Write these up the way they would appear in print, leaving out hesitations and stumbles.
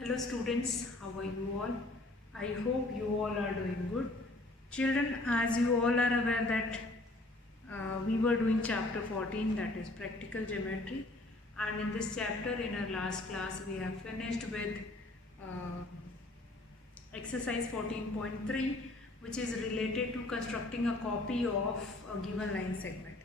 Hello students, how are you all? I hope you all are doing good. Children, as you all are aware that we were doing chapter 14, that is practical geometry, and in this chapter in our last class we have finished with uh, exercise 14.3, which is related to constructing a copy of a given line segment.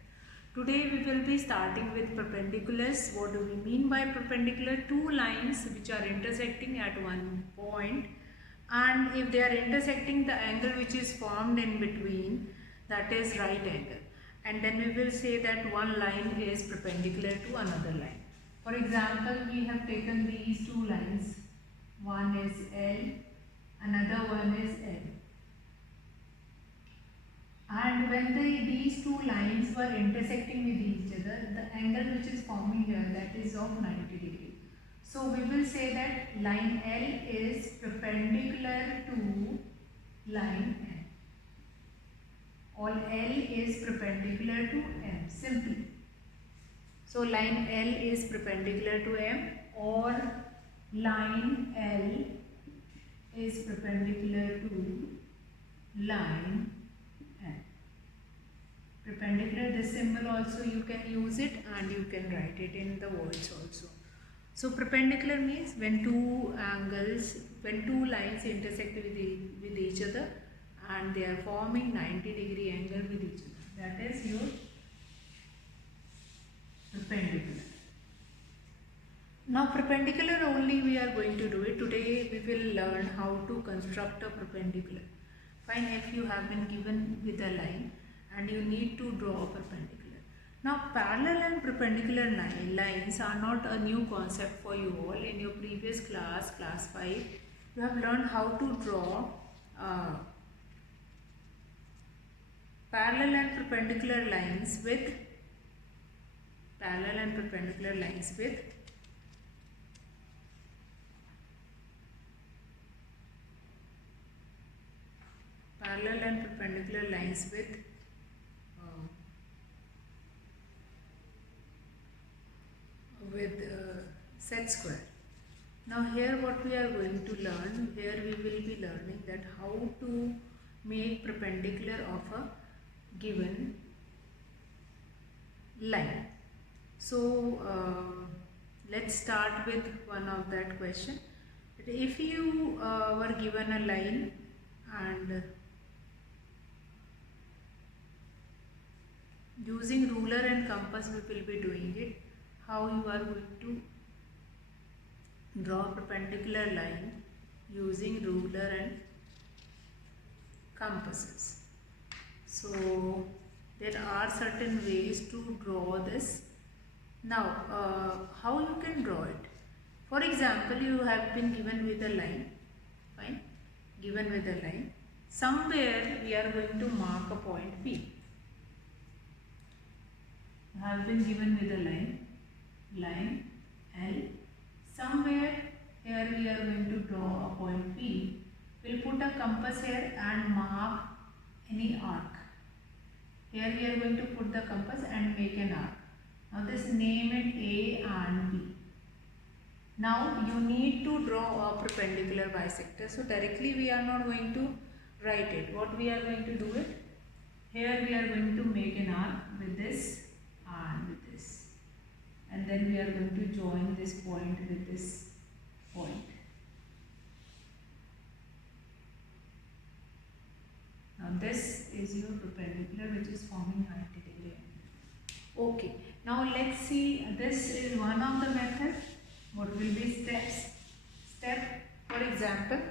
Today we will be starting with perpendiculars. What do we mean by perpendicular? Two lines which are intersecting at one point, and if they are intersecting, the angle which is formed in between, that is right angle, and then we will say that one line is perpendicular to another line. For example, we have taken these two lines. One is L, another one is L. And when these two lines were intersecting with each other, the angle which is forming here, that is of 90 degree. So we will say that line L is perpendicular to line M. Or L is perpendicular to M, simply. So line L is perpendicular to M, or line L is perpendicular to line M. Perpendicular, this symbol also you can use it and you can write it in the words also. So perpendicular means when two lines intersect with each other and they are forming 90-degree angle with each other. That is your perpendicular. Now perpendicular only we are going to do it. Today we will learn how to construct a perpendicular. Fine, if you have been given with a line and you need to draw a perpendicular. Now parallel and perpendicular lines are not a new concept for you all. In your previous class, class 5, you have learned how to draw parallel and perpendicular lines with parallel and perpendicular lines with set square. Now here what we are going to learn, here we will be learning that how to make perpendicular of a given line. So let's start with one of that question. If you were given a line and using ruler and compass we will be doing it, how you are going to draw a perpendicular line using ruler and compasses. So there are certain ways to draw this. Now how you can draw it? For example, you have been given with a line, fine, given with a line. Somewhere we are going to mark a point P. Have been given with a line L. Somewhere here we are going to draw a point P. We'll put a compass here and mark any arc. Here we are going to put the compass and make an arc. Now this name it A and B. Now you need to draw a perpendicular bisector. So directly we are not going to write it. What we are going to do it? Here we are going to make an arc with this and with this, and then we are going to join this point with this point. Now this is your perpendicular which is forming 90 degree angle. Okay, now let's see, this is one of the methods. What will be steps? For example,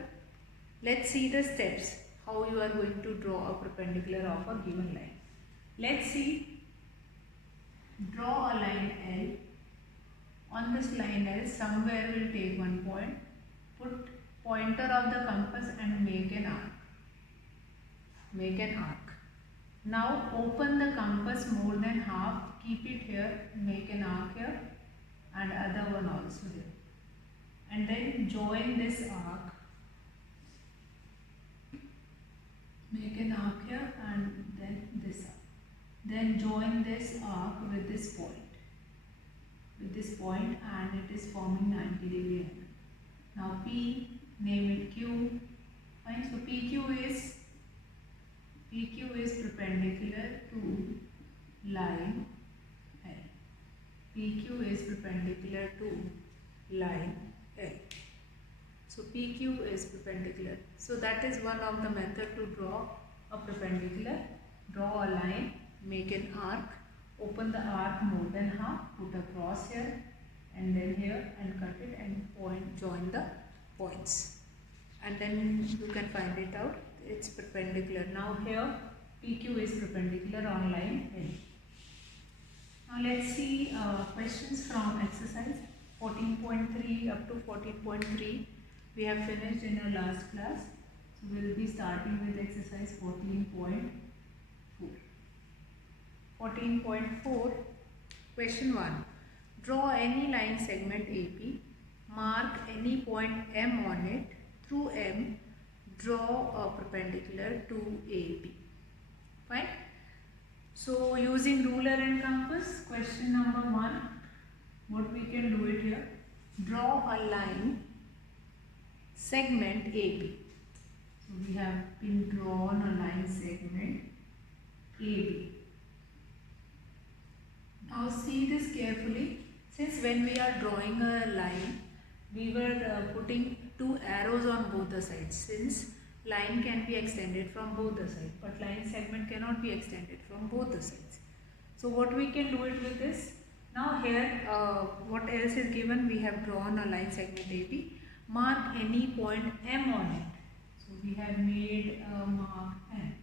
let's see the steps how you are going to draw a perpendicular of a given line. Let's see. Draw a line L. On this line L, somewhere we'll take one point, put pointer of the compass and make an arc. Now open the compass more than half, keep it here, make an arc here, and other one also here. And then join this arc, make an arc here and then this arc. Then join this arc with this point and it is forming 90 degree angle. Now P, name it Q. Fine. So PQ is perpendicular to line L. PQ is perpendicular to line L. So PQ is perpendicular. So that is one of the method to draw a perpendicular. Draw a line, make an arc, open the arc more than half, put a cross here and then here and cut it and join the points. And then you can find it out. It's perpendicular. Now here PQ is perpendicular on line L. Now let's see questions from exercise 14.3 up to 14.3. We have finished in our last class. So we will be starting with exercise 14.4. 14.4. Question 1. Draw any line segment AP. Mark any point M on it. Through M, draw a perpendicular to AB. Fine. So using ruler and compass, question number 1, what we can do it here. Draw a line segment AB. So we have been drawn a line segment AB. Now see this carefully. Since when we are drawing a line, we were putting two arrows on both the sides, since line can be extended from both the sides, but line segment cannot be extended from both the sides. So what we can do it with this. Now here what else is given? We have drawn a line segment AB. Mark any point M on it. So we have made a mark M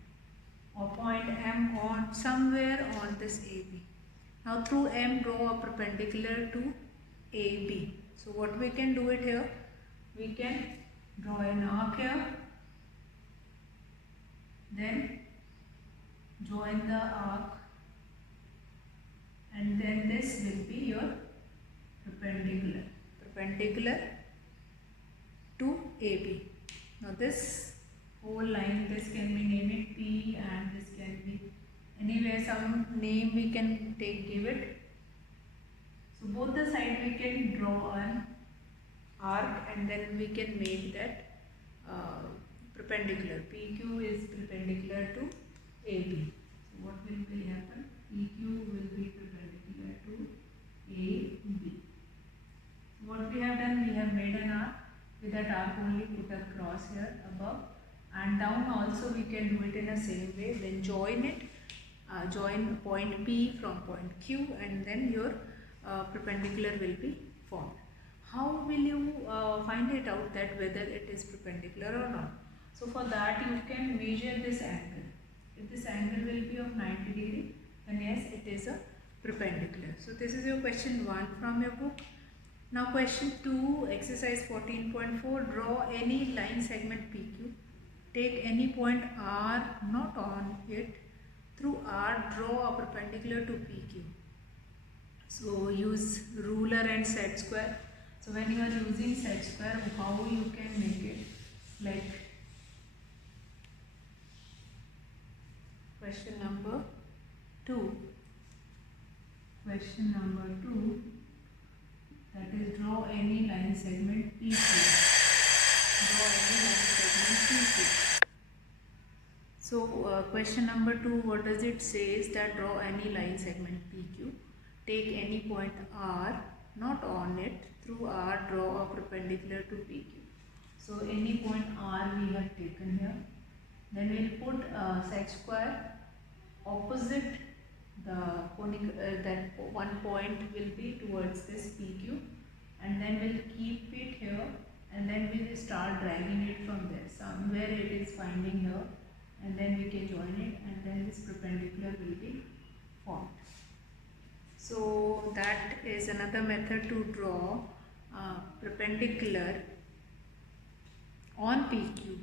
or point M on somewhere on this AB. Now through M, draw a perpendicular to AB. So what we can do it here? We can draw an arc here, then join the arc, and then this will be your perpendicular to AB. Now this whole line, this can be named P and this can be anywhere some name we can give it. So both the side we can draw an arc and then we can make that perpendicular. PQ is perpendicular to AB. So what will be happen? PQ will be perpendicular to AB. What we have done, we have made an arc. With that arc only put a cross here above, and down also we can do it in the same way. Then join it, join point P from point Q, and then your perpendicular will be formed. How will you find it out that whether it is perpendicular or not? So for that you can measure this angle. If this angle will be of 90 degree, then yes, it is a perpendicular. So this is your question 1 from your book. Now question 2, exercise 14.4, draw any line segment PQ. Take any point R not on it. Through R, draw a perpendicular to PQ. So use ruler and set square. So when you are using set square, how you can make it? Like question number 2. Question number 2, that is draw any line segment PQ. Draw any line segment PQ. So question number 2, what does it say is that draw any line segment PQ. Take any point R not on it. Through R, draw a perpendicular to PQ. So any point R we have taken here. Then we will put set square opposite the conic, that one point will be towards this PQ, and then we'll keep it here, and then we will start dragging it from there. Somewhere it is finding here, and then we can join it, and then this perpendicular will be formed. So that is another method to draw perpendicular on PQ.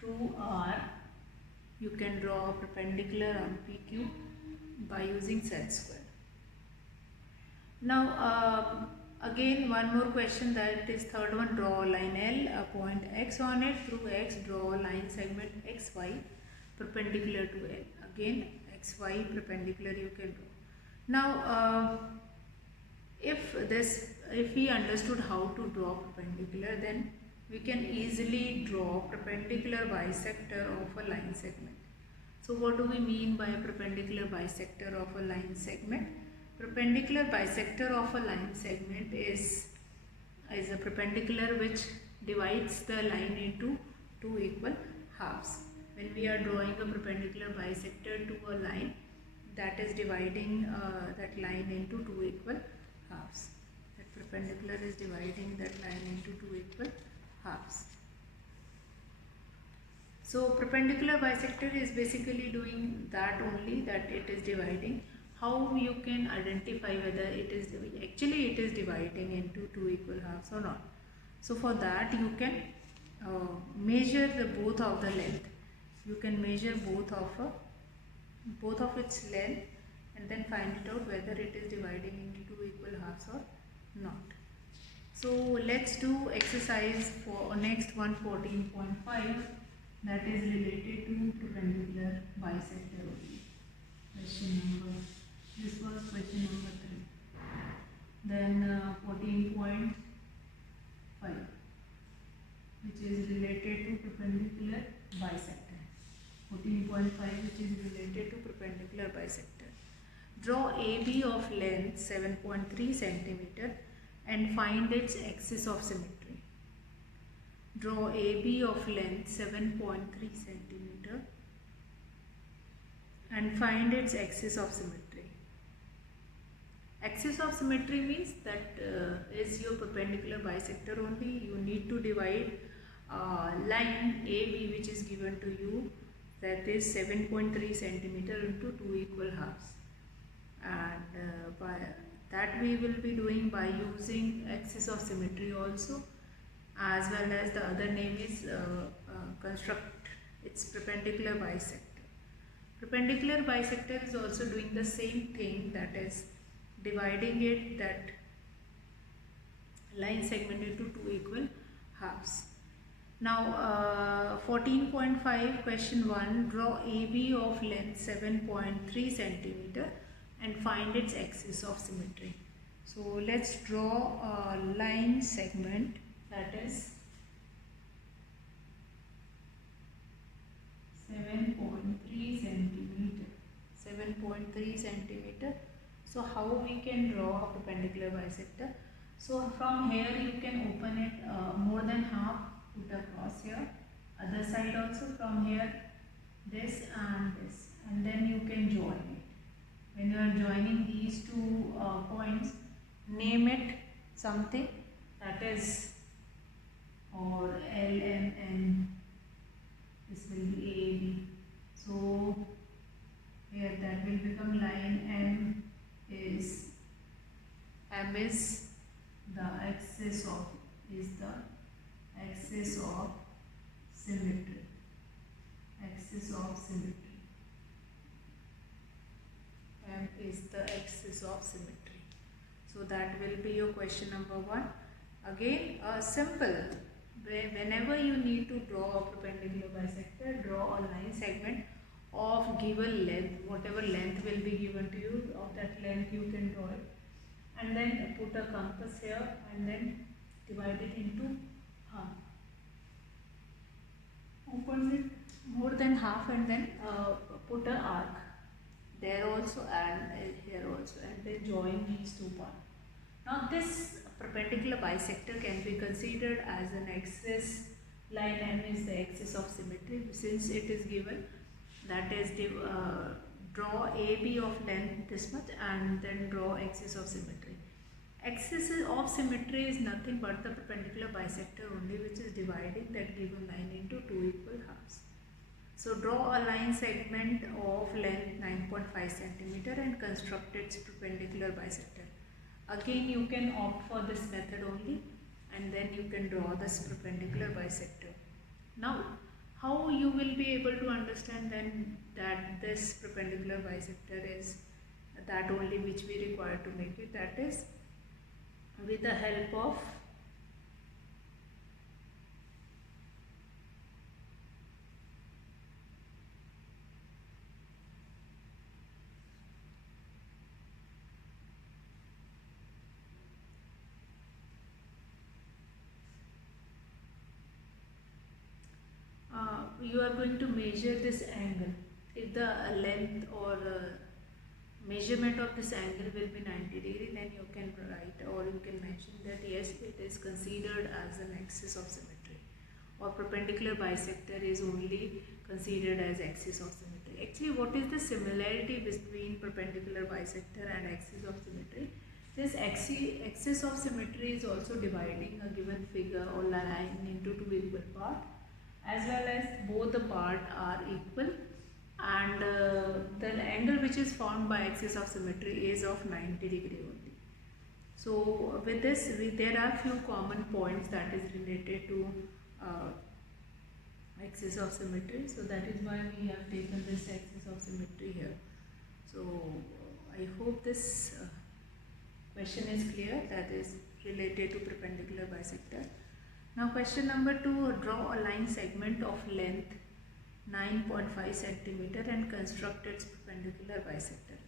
Through R, you can draw a perpendicular on PQ by using set square. Now again one more question, that is third one, draw line L, a point X on it. Through X, draw a line segment XY perpendicular to L. Again XY perpendicular you can draw. Now if we understood how to draw perpendicular, then we can easily draw perpendicular bisector of a line segment. So what do we mean by a perpendicular bisector of a line segment? Perpendicular bisector of a line segment is a perpendicular which divides the line into two equal halves. When we are drawing a perpendicular bisector to a line, that is dividing that line into two equal halves. That perpendicular is dividing that line into two equal halves. So perpendicular bisector is basically doing that only, that it is dividing. How you can identify whether it is dividing into two equal halves or not? So for that you can measure the both of the length. You can measure both of its length and then find it out whether it is dividing into two equal halves or not. So let's do exercise for next one, 14.5, that is related to perpendicular bisector only. This was question number 3. Then 14.5, which is related to perpendicular bisector. 14.5, which is related to perpendicular bisector. Draw AB of length 7.3 cm and find its axis of symmetry. Draw AB of length 7.3 cm and find its axis of symmetry. Axis of symmetry means that is your perpendicular bisector only. You need to divide line AB, which is given to you, that is 7.3 cm, into two equal halves, and by that we will be doing by using axis of symmetry also, as well as the other name is construct its perpendicular bisector. Perpendicular bisector is also doing the same thing, that is dividing it, that line segment, into two equal halves. Now 14.5, question 1, draw AB of length 7.3 cm and find its axis of symmetry. So let's draw a line segment, that is 7.3 cm. 7.3 cm. So how we can draw a perpendicular bisector? So from here you can open it more than half, put across here, other side also, from here this, and then you can join it. When you are joining these two points, name it something, that is, or L, M, N, this will be A, B. So here that will become line M is the axis of symmetry. Axis of symmetry. M is the axis of symmetry. So that will be your question number 1. Again, simple. Whenever you need to draw a perpendicular bisector, draw a line segment of given length. Whatever length will be given to you, of that length you can draw it, and then put a compass here and then divide it into half. Open it more than half and then put an arc there also and here also, and then join these two parts. Now this perpendicular bisector can be considered as an axis. Line M is the axis of symmetry, since it is given, that is draw AB of length this much and then draw axis of symmetry. Axis of symmetry is nothing but the perpendicular bisector only, which is dividing that given line into two equal halves. So draw a line segment of length 9.5 cm and construct its perpendicular bisector. Again you can opt for this method only, and then you can draw this perpendicular bisector. Now how you will be able to understand then that this perpendicular bisector is that only which we require to make it, that is with the help of you are going to measure this angle. If the length or measurement of this angle will be 90 degree, then you can write or you can mention that yes, it is considered as an axis of symmetry, or perpendicular bisector is only considered as axis of symmetry. Actually, what is the similarity between perpendicular bisector and axis of symmetry? This axis of symmetry is also dividing a given figure or line into two equal parts, as well as both the parts are equal, and the angle which is formed by axis of symmetry is of 90 degree only. So with this, there are few common points that is related to axis of symmetry. So that is why we have taken this axis of symmetry here. So I hope this question is clear, that is related to perpendicular bisector. Now question number 2, draw a line segment of length 9.5 centimeter and construct its perpendicular bisector.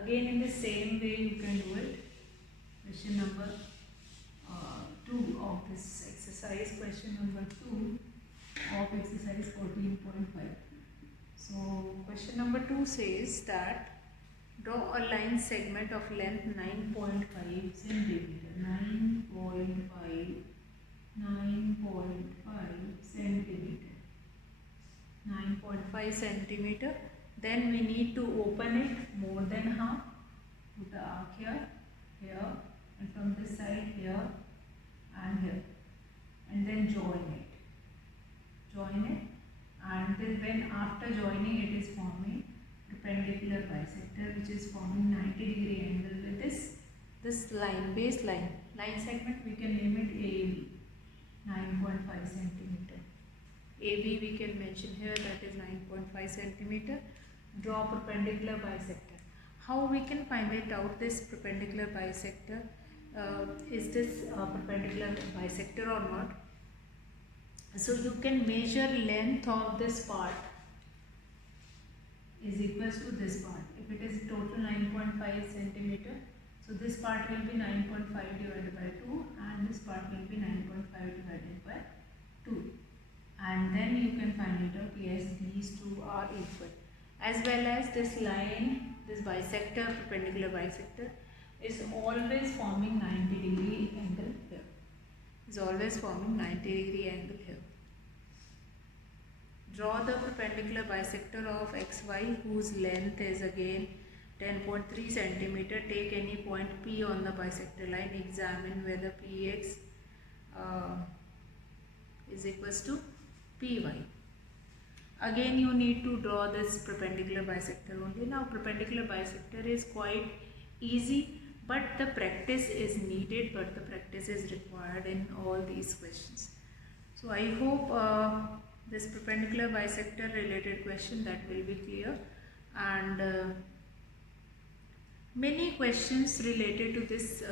Again, in the same way you can do it. Question number 2 of this exercise, question number 2 of exercise 14.5. So question number 2 says that draw a line segment of length 9.5 centimeter. 9.5 centimeter. 9.5 centimeter. Then we need to open it more than half. Put the arc here, here, and from this side here and here, and then join it. Join it, and then when after joining it is forming perpendicular bisector, which is forming 90 degree angle with this line, base line segment. We can name it AB, 9.5 centimeter. AB we can mention here, that is 9.5 centimeter. Draw perpendicular bisector. How we can find it out, this perpendicular bisector? Is this perpendicular bisector or not? So you can measure length of this part is equals to this part. If it is total 9.5 centimeter, so this part will be 9.5 divided by 2 and this part will be 9.5 divided by 2. And then you can find it out, yes, these two are equal. As well as this line, this bisector, perpendicular bisector, is always forming 90 degree angle here. Is always forming 90 degree angle here. Draw the perpendicular bisector of xy whose length is again 10.3 centimeter. Take any point P on the bisector line. Examine whether Px is equals to Py. Again you need to draw this perpendicular bisector only. Now perpendicular bisector is quite easy, but the practice is needed, but the practice is required in all these questions. So I hope this perpendicular bisector related question that will be clear, and many questions related to this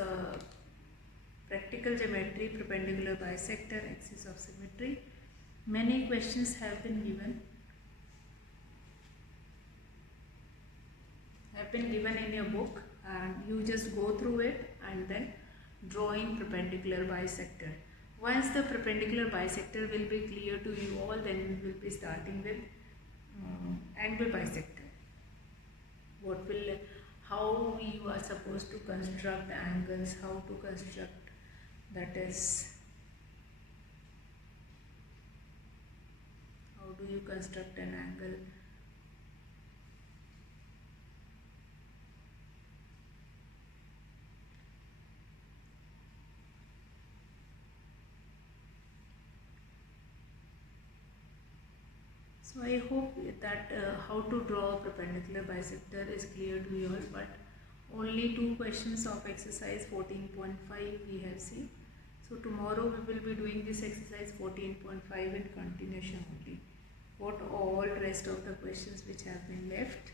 practical geometry, perpendicular bisector, axis of symmetry. Many questions have been given in your book, and you just go through it and then drawing perpendicular bisector. Once the perpendicular bisector will be clear to you all, then we will be starting with angle bisector. How you are supposed to construct angles, how to construct, that is, how do you construct an angle. So I hope that how to draw a perpendicular bisector is clear to you all, but only 2 questions of exercise 14.5 we have seen. So tomorrow we will be doing this exercise 14.5 in continuation only. What all rest of the questions which have been left,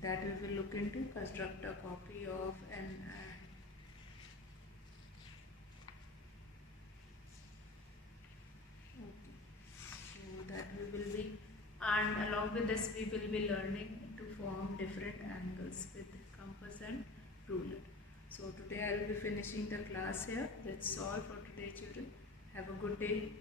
that we will look into. Construct a copy of an so that we will be, and along with this we will be learning to form different angles with compass and ruler. So today I will be finishing the class here. That's all for today, children. Have a good day.